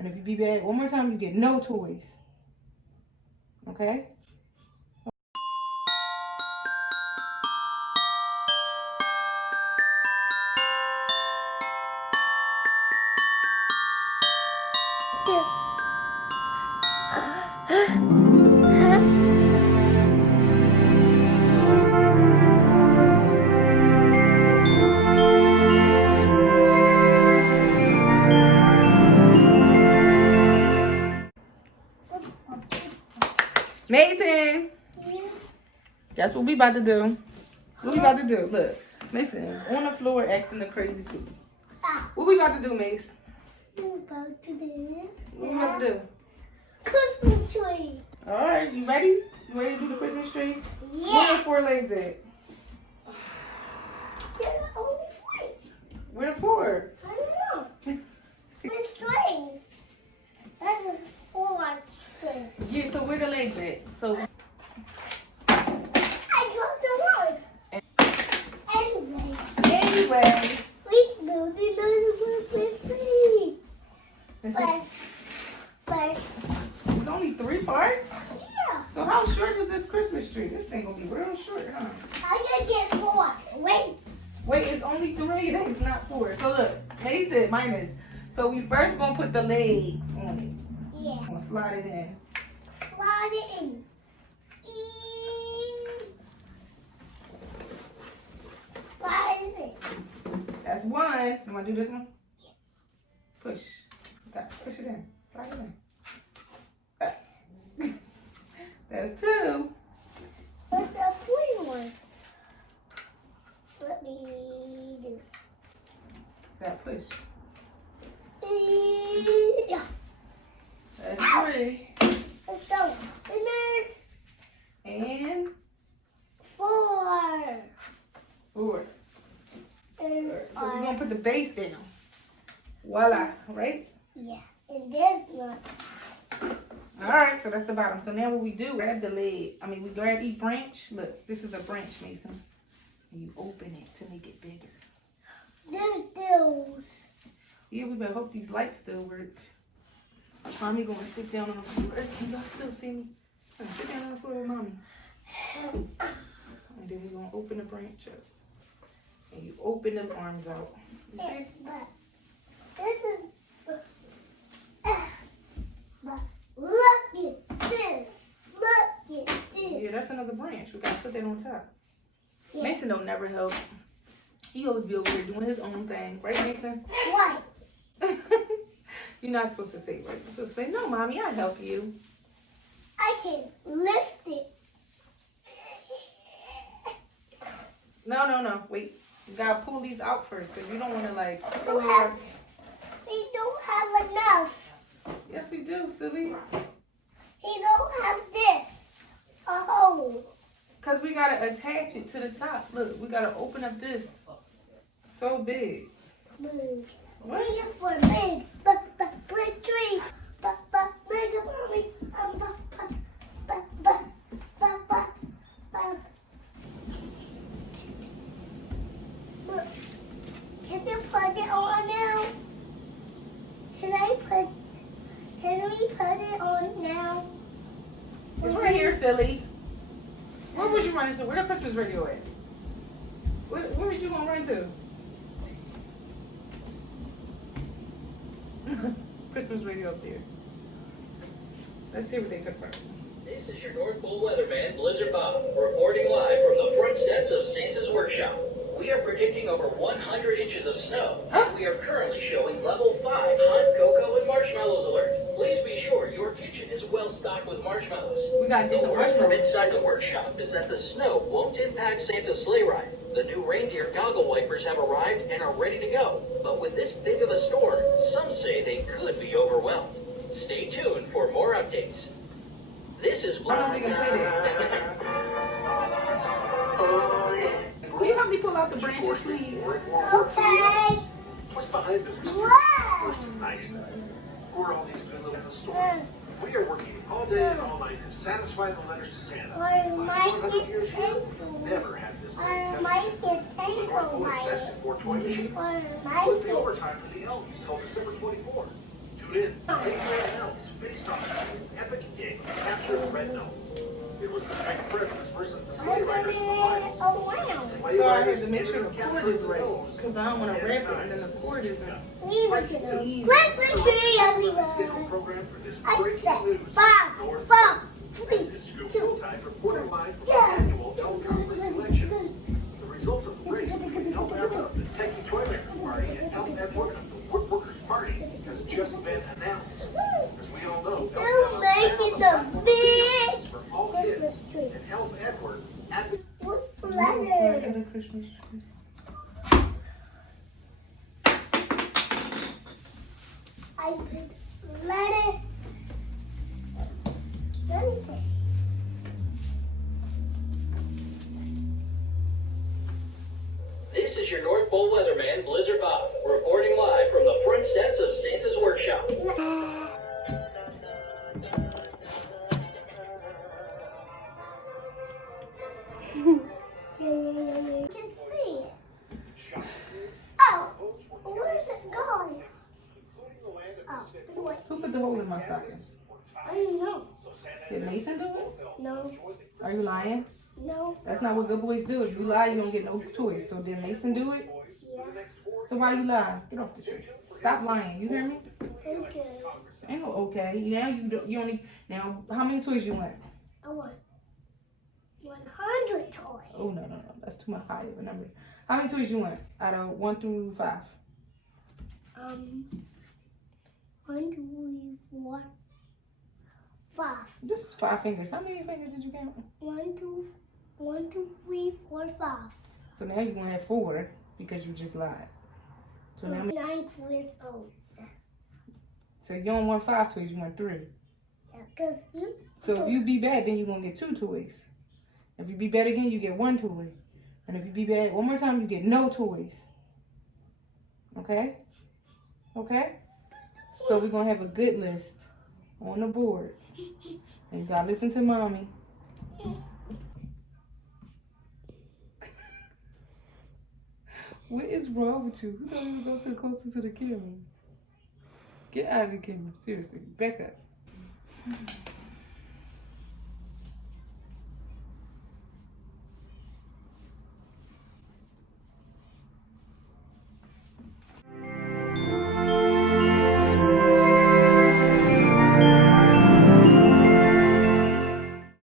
And if you be bad one more time, you get no toys. Okay? Mason! That's what we about to do. What we about to do? Look, Mason on the floor acting a crazy fool. What we about to do, Mace? What we about to do? Christmas tree. All right, you ready? You ready to do the Christmas tree? Yeah. Where the 4 legs at? Where the 4? I don't know. The string. That's a 4 string. Yeah, so where the legs at? So I dropped the 1. anyway. We building another Christmas tree. First. It's only 3 parts? Yeah. So how short is this Christmas tree? This thing gonna be real short, huh? I'm gonna get 4. Wait, it's only 3. That is not 4. So look, Mace said minus. So we first gonna put the legs on it. Yeah. I'm gonna slide it in. Slide it in. Slide it in. That's 1. You wanna do this one? Yeah. Push. Okay, push it in. Slide it in. That's 2. What's the 3 one? Let me do it. That push. Yeah. That's 3. Let's go. Winners. And 4. 4. There's So we're gonna put the base down. Voila, right? yeah. And there's one. Alright, so that's the bottom. So now what we do, grab the leg. We grab each branch. Look, this is a branch, Mason. And you open it to make it bigger. There's those. Yeah, we better hope these lights still work. Mommy gonna sit down on the floor. Can y'all still see me? Sit down on the floor with Mommy. And then we're gonna open the branch up. And you open them arms out. You see? But this is. But look at this. Look at this. Yeah, that's another branch. We gotta put that on top. Yeah. Mason don't never help. He always be over here doing his own thing. Right, Mason? What? You're not supposed to say right. You're supposed to say, no, Mommy, I'll help you. I can lift it. No. Wait. You gotta pull these out first because you don't want to like pull We don't have enough. Yes, we do, silly. He don't have this. A hole. Because we gotta attach it to the top. Look, we gotta open up this. So big. Big. What? Big for big. Big tree. Big mommy. Look. Can you put it on now? Can we put it on now? It's right here, silly. Where was you running to? Where the Christmas radio at? Where was you gonna run to? Christmas radio up there. Let's see what they took from it. This is your North Pole weatherman, Blizzard Bob, reporting live from the front steps of Santa's workshop. We are predicting over 100 inches of snow, and we are currently showing level 5 hot cocoa and marshmallows alert. Please be sure your kitchen is well stocked with marshmallows. We gotta get The some word from marshmallows. inside the workshop is that the snow won't impact Santa's sleigh ride. The new reindeer goggle wipers have arrived and are ready to go. But with this big of a storm, some say they could be overwhelmed. Stay tuned for more updates. This is I don't know if we can play that. Can you help me pull out the branches, please? Okay. What's behind this? Whoa. Niceness. We're all these good little stores. We are working all day and all night to satisfy the letters to Santa. Or might 100 get years ago, tangled. never had this Or many might customers. get tangled by Best it. for toy machine. Or Split might the get. overtime for the Elves till December 24. Tune in. cord is right. Because I don't want to wrap it and then the cord isn't. Easy. Christmas tree everywhere. I said 5, 4, 3, 2. Yeah. The results of the race between Elf Network, the Techie Toy Maker Party, and Elf Network, the Woodworkers Party, has just been announced. As we all know, They're making the big for all Christmas kids, tree. and Elf Network at the What's As letters? a Christmas tree. I put letter. Let me see. This is your North Pole weatherman, Blizzard Bob, reporting live from the front steps of Santa's workshop. You can see it. Oh, where's it going? Oh, this way. Who put the hole in my stockings? I don't know. Did Mason do it? No, Are you lying? no, That's not what good boys do. If you lie, you don't get no toys. So did Mason do it? yeah. So why you lie? Get off the tree. Stop lying. You hear me? Okay. Ain't no okay. Now you only now how many toys you want? I want 100 toys. Oh no. That's too much high of a number. How many toys you want? Out of 1 through 5. 1, 2, 3, 4, 5. This is 5 fingers. How many fingers did you count? 1, 2, 3, 4, 5. So now you're gonna have 4 because you just lied. So now 9 years old. so you don't want 5 toys, you want 3. Yeah, because you. So if you be bad, then you're gonna get 2 toys. If you be bad again, you get 1 toy. And if you be bad one more time, you get no toys. Okay? Okay? So we're gonna have a good list on the board. And you gotta listen to mommy. What is wrong with you? Who told you to go sit closer to the camera? Get out of the camera. Seriously. Back up.